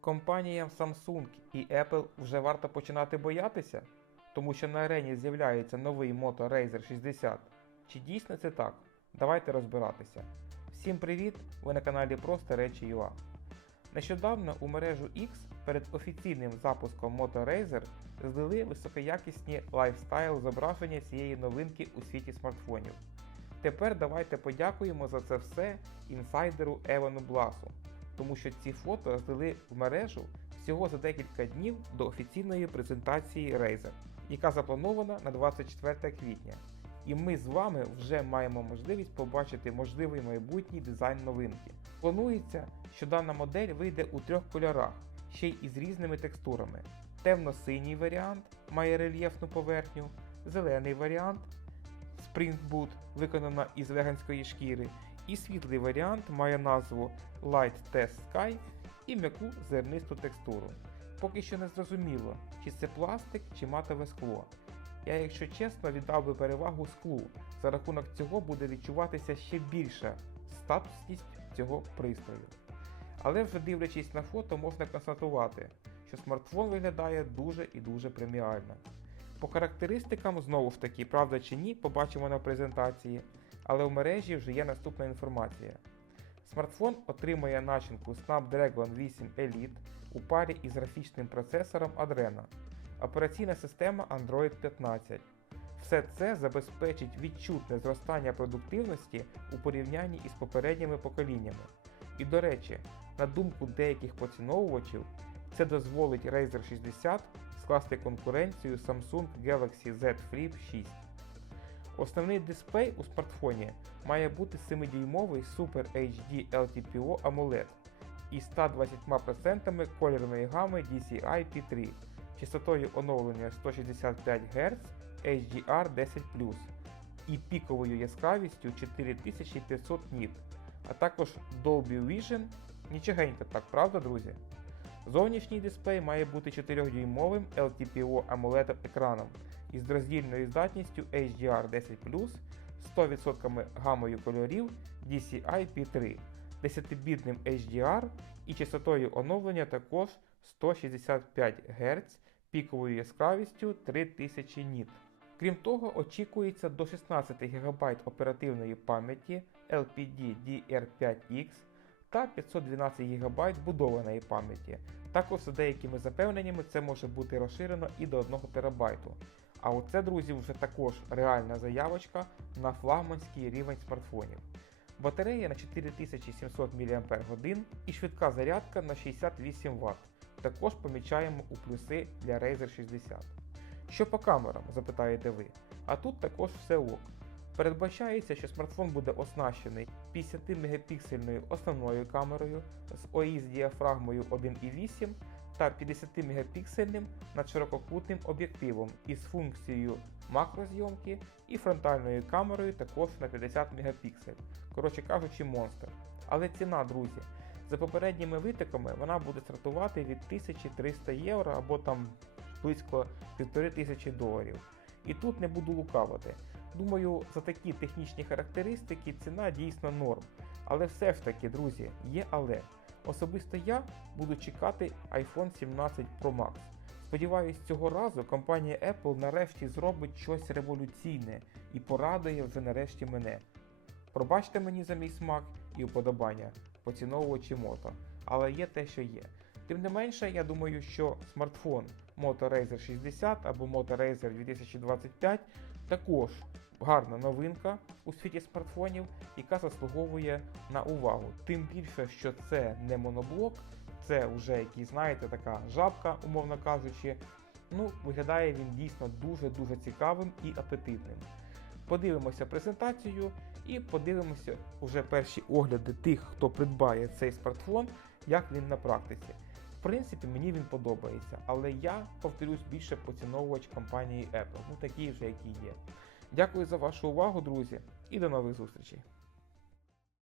Компаніям Samsung і Apple вже варто починати боятися, тому що на арені з'являється новий Moto Razer 60. Чи дійсно це так? Давайте розбиратися. Всім привіт! Ви на каналі Просто Речі UA. Нещодавно у мережу X перед офіційним запуском Moto Razer злили високоякісні лайфстайл зображення цієї новинки у світі смартфонів. Тепер давайте подякуємо за це все інсайдеру Евану Бласу, тому що ці фото злили в мережу всього за декілька днів до офіційної презентації Razer, яка запланована на 24 квітня. І ми з вами вже маємо можливість побачити можливий майбутній дизайн новинки. Планується, що дана модель вийде у трьох кольорах, ще й із різними текстурами. Темно-синій варіант має рельєфну поверхню, зелений варіант Spring Boot виконана із веганської шкіри, і світлий варіант має назву Light Test Sky і м'яку зернисту текстуру. Поки що не зрозуміло, чи це пластик чи матове скло. Я, якщо чесно, віддав би перевагу склу. За рахунок цього буде відчуватися ще більша статусність цього пристрою. Але вже дивлячись на фото, можна констатувати, що смартфон виглядає дуже і дуже преміально. По характеристикам, знову ж таки, правда чи ні, побачимо на презентації, але в мережі вже є наступна інформація. Смартфон отримує начинку Snapdragon 8 Elite у парі із графічним процесором Adreno, операційна система Android 15. Все це забезпечить відчутне зростання продуктивності у порівнянні із попередніми поколіннями. І до речі, на думку деяких поціновувачів, це дозволить Razer 60 скласти конкуренцію Samsung Galaxy Z Flip 6. Основний дисплей у смартфоні має бути 7-дюймовий Super HD LTPO AMOLED із 120% кольорної гами DCI P3, частотою оновлення 165 Гц HDR10 і піковою яскравістю 4500 ніт, а також Dolby Vision. Нічогенько так, правда, друзі? Зовнішній дисплей має бути 4-дюймовим LTPO AMOLED екраном із роздільною здатністю HDR10 100% гамою кольорів DCI P3, 10-бітним HDR і частотою оновлення також 165 Гц піковою яскравістю 3000 ніт. Крім того, очікується до 16 ГБ оперативної пам'яті LPD DR5X та 512 ГБ будованої пам'яті. Також за деякими запевненнями це може бути розширено і до 1 ТБ. А оце, друзі, вже також реальна заявочка на флагманський рівень смартфонів. Батарея на 4700 мАч і швидка зарядка на 68 Вт. Також помічаємо у плюси для Razer 60. Що по камерам, запитаєте ви? А тут також все ок. Передбачається, що смартфон буде оснащений 50-мегапіксельною основною камерою з OIS діафрагмою 1.8 та 50-мегапіксельним надширококутним об'єктивом із функцією макрозйомки і фронтальною камерою також на 50 мегапіксель. Коротше кажучи, монстр. Але ціна, друзі, за попередніми витоками вона буде стартувати від 1300 євро або там близько 1500 доларів. І тут не буду лукавити. Думаю, за такі технічні характеристики ціна дійсно норм. Але все ж таки, друзі, є але. Особисто я буду чекати iPhone 17 Pro Max. Сподіваюсь, цього разу компанія Apple нарешті зробить щось революційне і порадує вже нарешті мене. Пробачте мені за мій смак і уподобання, поціновувачі мото, але є те, що є. Тим не менше, я думаю, що смартфон Moto Razer 60 або Moto Razer 2025 також гарна новинка у світі смартфонів, яка заслуговує на увагу. Тим більше, що це не моноблок, це вже який, знаєте, така жабка, умовно кажучи. Ну, виглядає він дійсно дуже-дуже цікавим і апетитним. Подивимося презентацію і подивимося вже перші огляди тих, хто придбає цей смартфон, як він на практиці. В принципі, мені він подобається, але я, повторюсь, більше поціновувач компанії Apple, ну такі вже, які є. Дякую за вашу увагу, друзі, і до нових зустрічей!